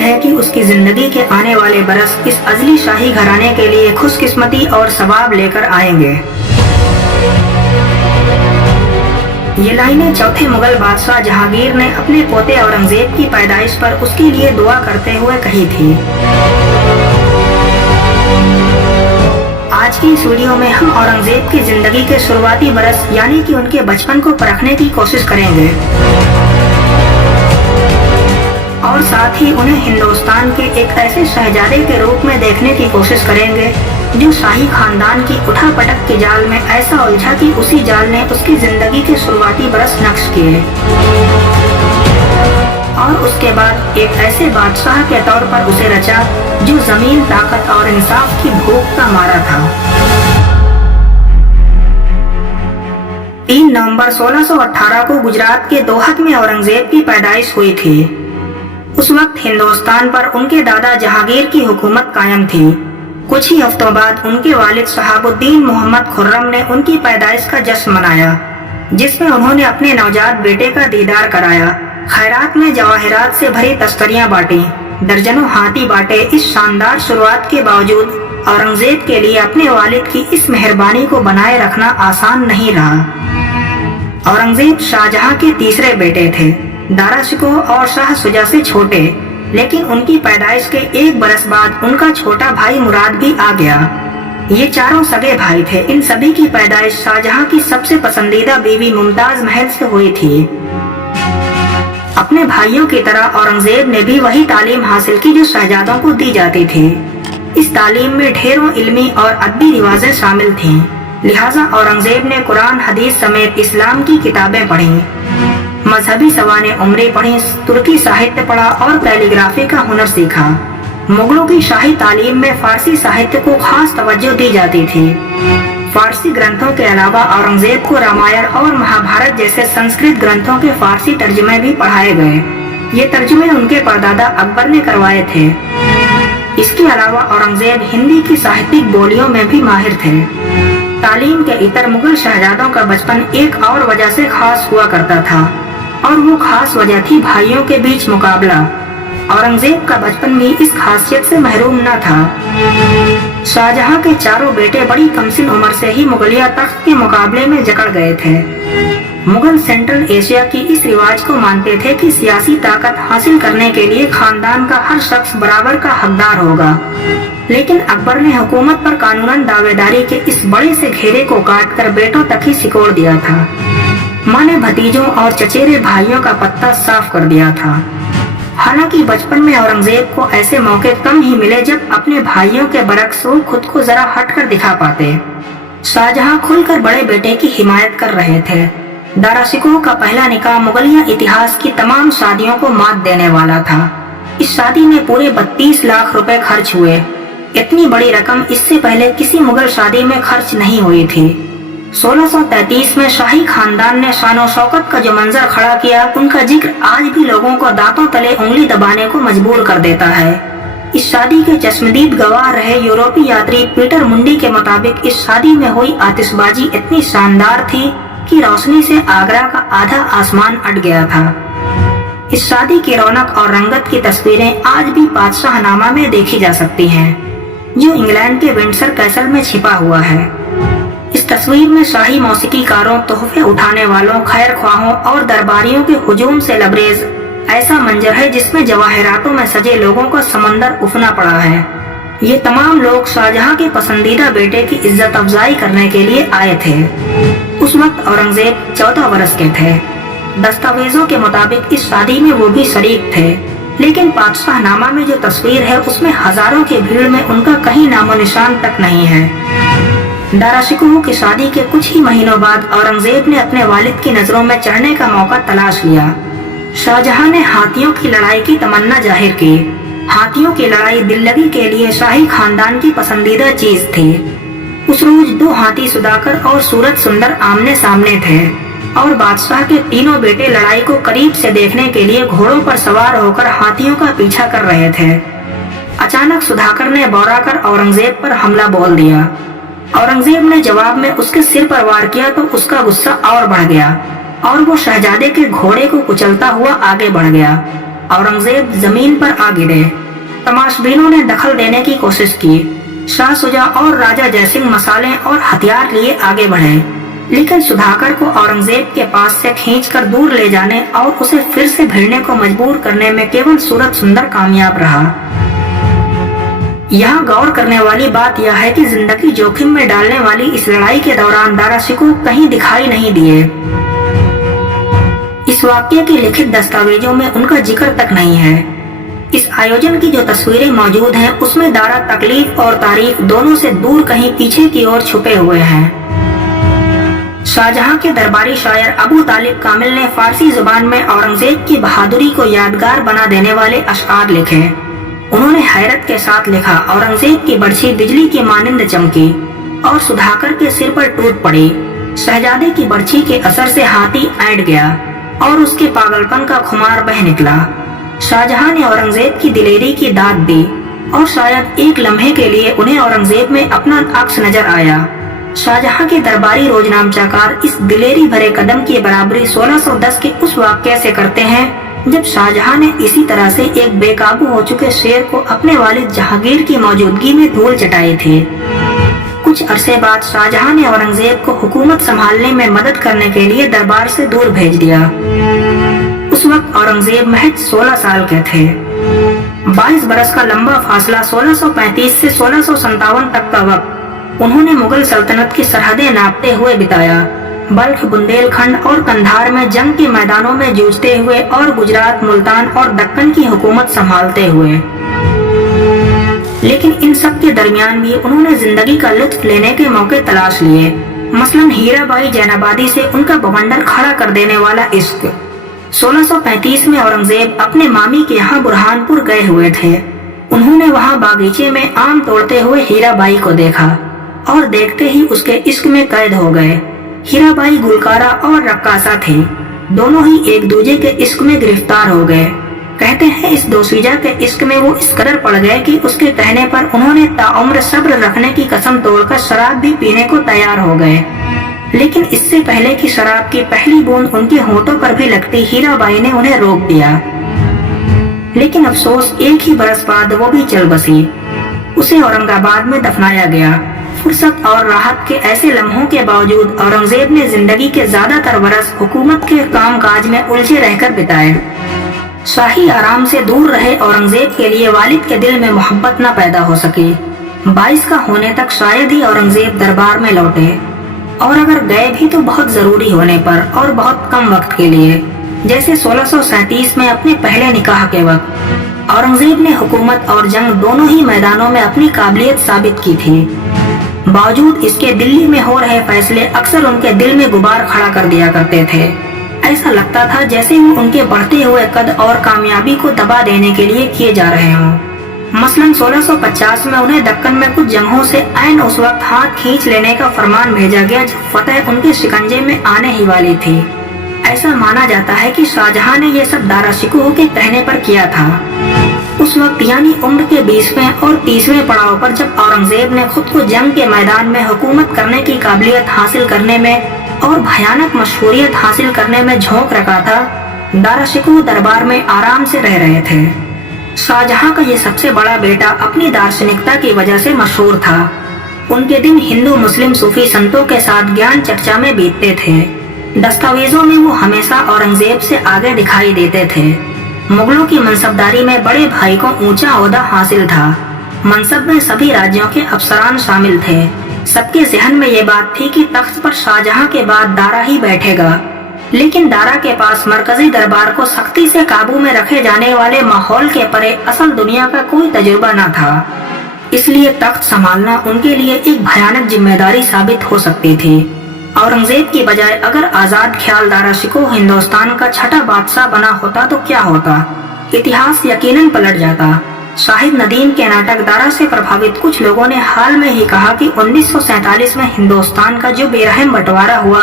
امید ہے کہ اس کی زندگی کے آنے والے برس اس ازلی شاہی گھرانے کے لیے خوش قسمتی اور ثواب لے کر آئیں گے۔ یہ لائنیں چوتھے مغل بادشاہ جہانگیر نے اپنے پوتے اورنگزیب کی پیدائش پر اس کے لیے دعا کرتے ہوئے کہی تھی۔ آج کی اس ویڈیو میں ہم اورنگزیب کی زندگی کے شروعاتی برس یعنی کہ ان کے بچپن کو پرکھنے کی کوشش کریں گے اور ساتھ ہی انہیں ہندوستان کے ایک ایسے شہزادے کے روپ میں دیکھنے کی کوشش کریں گے جو شاہی خاندان کی اٹھا پٹک کے جال میں ایسا الجھا کہ اسی جال نے اس کی زندگی کے شروعاتی برس نقش کیے اور اس کے بعد ایک ایسے بادشاہ کے طور پر اسے رچا جو زمین، طاقت اور انصاف کی بھوک کا مارا تھا۔ 3 نومبر 1618 کو گجرات کے دوحت میں اورنگزیب کی پیدائش ہوئی تھی۔ اس وقت ہندوستان پر ان کے دادا جہانگیر کی حکومت قائم تھی۔ کچھ ہی ہفتوں بعد ان کے والد شہاب الدین محمد خرم نے ان کی پیدائش کا جشن منایا، جس میں انہوں نے اپنے نوجات بیٹے کا دیدار کرایا، خیرات میں جواہرات سے بھری تشتریاں بانٹیں، درجنوں ہاتھی بانٹے۔ اس شاندار شروعات کے باوجود اورنگزیب کے لیے اپنے والد کی اس مہربانی کو بنائے رکھنا آسان نہیں رہا۔ اورنگزیب شاہجہاں کے تیسرے بیٹے تھے، دارا شکوہ اور شاہ شجاع سے چھوٹے، لیکن ان کی پیدائش کے 1 برس بعد ان کا چھوٹا بھائی مراد بھی آ گیا۔ یہ چاروں سگے بھائی تھے۔ ان سبھی کی پیدائش شاہجہاں کی سب سے پسندیدہ بیوی ممتاز محل سے ہوئی تھی۔ اپنے بھائیوں کی طرح اورنگزیب نے بھی وہی تعلیم حاصل کی جو شہزادوں کو دی جاتی تھی۔ اس تعلیم میں ڈھیروں علمی اور ادبی رواجیں شامل تھیں، لہٰذا اورنگزیب نے قرآن، حدیث سمیت اسلام کی کتابیں پڑھیں، مذہبی سوانح عمری پڑھیں، ترکی ساہتیہ پڑھا اور کیلی گرافی کا ہنر سیکھا۔ مغلوں کی شاہی تعلیم میں فارسی ساہتیہ کو خاص توجہ دی جاتی تھی۔ فارسی گرنتھوں کے علاوہ اورنگزیب کو رامائن اور مہابھارت جیسے سنسکرت گرنتھوں کے فارسی ترجمے بھی پڑھائے گئے۔ یہ ترجمے ان کے پردادا اکبر نے کروائے تھے۔ اس کے علاوہ اورنگزیب ہندی کی ساہتک بولیوں میں بھی ماہر تھے۔ تعلیم کے اتر مغل شہزادوں کا بچپن ایک اور وجہ سے خاص ہوا کرتا تھا، اور وہ خاص وجہ تھی بھائیوں کے بیچ مقابلہ۔ اورنگزیب کا بچپن بھی اس خاصیت سے محروم نہ تھا۔ شاہجہاں کے چاروں بیٹے بڑی کم سن عمر سے ہی مغلیہ تخت کے مقابلے میں جکڑ گئے تھے۔ مغل سینٹرل ایشیا کی اس رواج کو مانتے تھے کہ سیاسی طاقت حاصل کرنے کے لیے خاندان کا ہر شخص برابر کا حقدار ہوگا، لیکن اکبر نے حکومت پر قانوناً دعوے داری کے اس بڑے سے گھیرے کو کاٹ کر بیٹوں تک ہی سکوڑ دیا تھا۔ ماں نے بھتیجوں اور چچیرے بھائیوں کا پتہ صاف کر دیا تھا۔ حالانکہ بچپن میں اورنگزیب کو ایسے موقع کم ہی ملے جب اپنے بھائیوں کے برعکس وہ خود کو ذرا ہٹ کر دکھا پاتے۔ شاہجہاں کھل کر بڑے بیٹے کی حمایت کر رہے تھے۔ دارا شکوہ کا پہلا نکاح مغلیہ اتہاس کی تمام شادیوں کو مات دینے والا تھا۔ اس شادی میں پورے 32 لاکھ روپے خرچ ہوئے۔ اتنی بڑی رقم اس سے پہلے کسی مغل شادی میں خرچ نہیں ہوئی تھی۔ 1633 میں شاہی خاندان نے شان و شوکت کا جو منظر کھڑا کیا، ان کا ذکر آج بھی لوگوں کو دانتوں تلے انگلی دبانے کو مجبور کر دیتا ہے۔ اس شادی کے چشمدید گواہ رہے یورپی یاتری پیٹر منڈی کے مطابق اس شادی میں ہوئی آتش بازی اتنی شاندار تھی کہ روشنی سے آگرہ کا آدھا آسمان اٹ گیا تھا۔ اس شادی کی رونق اور رنگت کی تصویریں آج بھی بادشاہ نامہ میں دیکھی جا سکتی ہیں، جو انگلینڈ کے ونڈسر کیسل میں چھپا ہوا ہے۔ اس تصویر میں شاہی موسیقی کاروں، تحفے اٹھانے والوں، خیر خواہوں اور درباریوں کے ہجوم سے لبریز ایسا منظر ہے جس میں جواہراتوں میں سجے لوگوں کا سمندر افنا پڑا ہے۔ یہ تمام لوگ شاہجہاں کے پسندیدہ بیٹے کی عزت افزائی کرنے کے لیے آئے تھے۔ اس وقت اورنگزیب 14 برس کے تھے۔ دستاویزوں کے مطابق اس شادی میں وہ بھی شریک تھے، لیکن بادشاہ نامہ میں جو تصویر ہے اس میں ہزاروں کی بھیڑ میں ان کا کہیں نام و نشان تک نہیں ہے۔ دارا شکوہ کی شادی کے کچھ ہی مہینوں بعد اورنگزیب نے اپنے والد کی نظروں میں چڑھنے کا موقع تلاش لیا۔ شاہجہاں نے ہاتھیوں کی لڑائی کی تمنا ظاہر کی۔ ہاتھیوں کی لڑائی دل لگی کے لیے شاہی خاندان کی پسندیدہ چیز تھی۔ اس روز 2 ہاتھی سداکر اور سورت سندر آمنے سامنے تھے، اور بادشاہ کے تینوں بیٹے لڑائی کو قریب سے دیکھنے کے لیے گھوڑوں پر سوار ہو کر ہاتھیوں کا پیچھا کر رہے تھے۔ اچانک سداکر نے بورا کر اورنگزیب پر حملہ بول دیا۔ اورنگزیب نے جواب میں اس کے سر پر وار کیا تو اس کا غصہ اور بڑھ گیا، اور وہ شہزادے کے گھوڑے کو کچلتا ہوا آگے بڑھ گیا۔ औरंगजेब जमीन पर आ गिरे। तमाशबीनों ने दखल देने की कोशिश की। शाह सुजा और राजा जयसिंह मसाले और हथियार लिए आगे बढ़े, लेकिन सुधाकर को औरंगजेब के पास से खींचकर दूर ले जाने और उसे फिर से भिड़ने को मजबूर करने में केवल सूरत सुंदर कामयाब रहा। यहाँ गौर करने वाली बात यह है कि जिंदगी जोखिम में डालने वाली इस लड़ाई के दौरान दारा शिकोह कहीं दिखाई नहीं दिए। इस वाक्य के लिखित दस्तावेजों में उनका जिक्र तक नहीं है। इस आयोजन की जो तस्वीरें मौजूद हैं उसमें दारा तकलीफ और तारीफ दोनों से दूर कहीं पीछे की ओर छुपे हुए हैं। शाहजहां के दरबारी शायर अबू तालिब कामिल ने फारसी जुबान में औरंगजेब की बहादुरी को यादगार बना देने वाले अशआर लिखे। उन्होंने हैरत के साथ लिखा, औरंगजेब की बरछी बिजली की मानिंद चमकी और सुधाकर के सिर पर टूट पड़ी। शहजादे की बरछी के असर से हाथी ऐंठ गया और उसके पागलपन का खुमार बह निकला। शाहजहां ने औरंगजेब की दिलेरी की दाद दी और शायद एक लम्हे के लिए उन्हें औरंगजेब में अपना अक्स नजर आया। शाहजहां के दरबारी रोजनामचाकार इस दिलेरी भरे कदम की बराबरी 1610 के उस वाक्य से करते हैं जब शाहजहां ने इसी तरह से एक बेकाबू हो चुके शेर को अपने वालिद जहांगीर की मौजूदगी में धूल चटाई थी। कुछ अरसे बाद शाहजहां ने औरंगजेब को हुकूमत संभालने में मदद करने के लिए दरबार से दूर भेज दिया। उस वक्त औरंगजेब महज 16 साल के थे। 22 बरस का लंबा फासला 1635 से 1657 तक का वक्त उन्होंने मुगल सल्तनत की सरहदें नापते हुए बिताया। बल्ख, बुंदेलखंड और कंधार में जंग के मैदानों में जूझते हुए और गुजरात, मुल्तान और दक्कन की हुकूमत संभालते हुए। लेकिन इन सब के दरमियान भी उन्होंने जिंदगी का लुत्फ लेने के मौके तलाश लिए। मसलन हीराबाई जैनाबादी से उनका बवंडर खड़ा कर देने वाला इश्क। 1635 में औरंगजेब अपने मामी के यहाँ बुरहानपुर गए हुए थे। उन्होंने वहाँ बागीचे में आम तोड़ते हुए हीराबाई को देखा और देखते ही उसके इश्क में कैद हो गए। हीराबाई गुलकारा और रक्कासा थे। दोनों ही एक दूजे के इश्क में गिरफ्तार हो गए। कहते हैं इस दोशीजा के इश्क में वो इस कदर पड़ गए कि उसके कहने पर उन्होंने ताउम्र सब्र रखने की कसम तोड़कर शराब भी पीने को तैयार हो गए। लेकिन इससे पहले कि शराब की पहली बूंद उनके होठों पर भी लगती, हीराबाई ने उन्हें रोक दिया। लेकिन अफसोस, एक ही बरस बाद वो भी चल बसी। उसे औरंगाबाद में दफनाया गया। फुर्सत और राहत के ऐसे लम्हों के बावजूद औरंगजेब ने जिंदगी के ज्यादातर बरस हुकूमत के कामकाज में उलझे रहकर बिताए। शाही आराम से दूर रहे औरंगजेब के लिए वालिद के दिल में मोहब्बत न पैदा हो सकी। 22 का होने तक शायद ही औरंगजेब दरबार में लौटे, और अगर गए भी तो बहुत जरूरी होने पर और बहुत कम वक्त के लिए, जैसे 1637 में अपने पहले निकाह के वक्त। औरंगजेब ने हुकूमत और जंग दोनों ही मैदानों में अपनी काबिलियत साबित की थी। बावजूद इसके दिल्ली में हो रहे फैसले अक्सर उनके दिल में गुबार खड़ा कर दिया करते थे। ऐसा लगता था जैसे वो उनके बढ़ते हुए कद और कामयाबी को दबा देने के लिए किए जा रहे हों। मसलन 1650 में उन्हें दक्कन में कुछ जंगों से ऐन उस वक्त हाथ खींच लेने का फरमान भेजा गया जब फतेह उनके शिकंजे में आने ही वाली थी। ऐसा माना जाता है कि शाहजहां ने यह सब दारा शिकोह के कहने पर किया था। उस वक्त यानी उम्र के 20वें और 30वें पड़ाव पर जब औरंगजेब ने खुद को जंग के मैदान में हुकूमत करने की काबिलियत हासिल करने में और भयानक मशहूरियत हासिल करने में झोंक रखा था, दारा शिकोह दरबार में आराम से रह रहे थे। शाहजहां का ये सबसे बड़ा बेटा अपनी दार्शनिकता की वजह से मशहूर था। उनके दिन हिंदू मुस्लिम सूफी संतों के साथ ज्ञान चर्चा में बीतते थे। दस्तावेजों में वो हमेशा औरंगजेब से आगे दिखाई देते थे। मुगलों की मनसबदारी में बड़े भाई को ऊंचा ओहदा हासिल था। मनसब में सभी राज्यों के अफसरान शामिल थे। सबके जहन में ये बात थी कि तख्त पर शाहजहां के बाद दारा ही बैठेगा। लेकिन दारा के पास मरकजी दरबार को सख्ती से काबू में रखे जाने वाले माहौल के परे असल दुनिया का कोई तजुर्बा न था। इसलिए तख्त संभालना उनके लिए एक भयानक जिम्मेदारी साबित हो सकती थी। औरंगजेब की बजाय अगर आजाद ख्याल दारा शिकोह हिंदुस्तान का छठा बादशाह बना होता तो क्या होता? इतिहास यकीनन पलट जाता। शाहिद नदीम के नाटक दारा से प्रभावित कुछ लोगों ने हाल में ही कहा कि 1947 में हिंदुस्तान का जो बेरहम बंटवारा हुआ,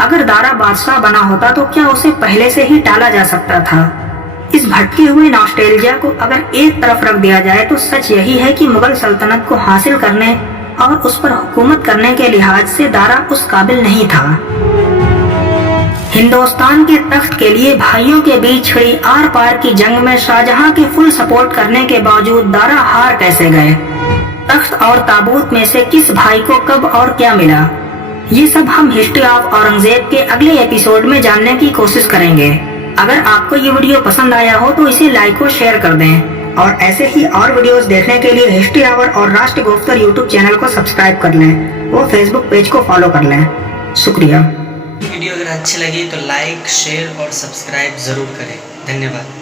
अगर दारा बादशाह बना होता तो क्या उसे पहले से ही टाला जा सकता था? इस भटके हुए नॉस्टैल्जिया को अगर एक तरफ रख दिया जाए तो सच यही है कि मुगल सल्तनत को हासिल करने और उस पर हुकूमत करने के लिहाज से दारा उस काबिल नहीं था। हिंदुस्तान के तख्त के लिए भाइयों के बीच छिड़ी आर पार की जंग में शाहजहां के फुल सपोर्ट करने के बावजूद दारा हार कैसे गए, तख्त और ताबूत में से किस भाई को कब और क्या मिला, ये सब हम हिस्ट्री ऑफ औरंगजेब के अगले एपिसोड में जानने की कोशिश करेंगे। अगर आपको ये वीडियो पसंद आया हो तो इसे लाइक और शेयर कर दें और ऐसे ही और वीडियोस देखने के लिए हिस्ट्री आवर और राष्ट्र गुफ्तर यूट्यूब चैनल को सब्सक्राइब कर लें और फेसबुक पेज को फॉलो कर लें। शुक्रिया। वीडियो अगर अच्छी लगी तो लाइक, शेयर और सब्सक्राइब ज़रूर करें। धन्यवाद।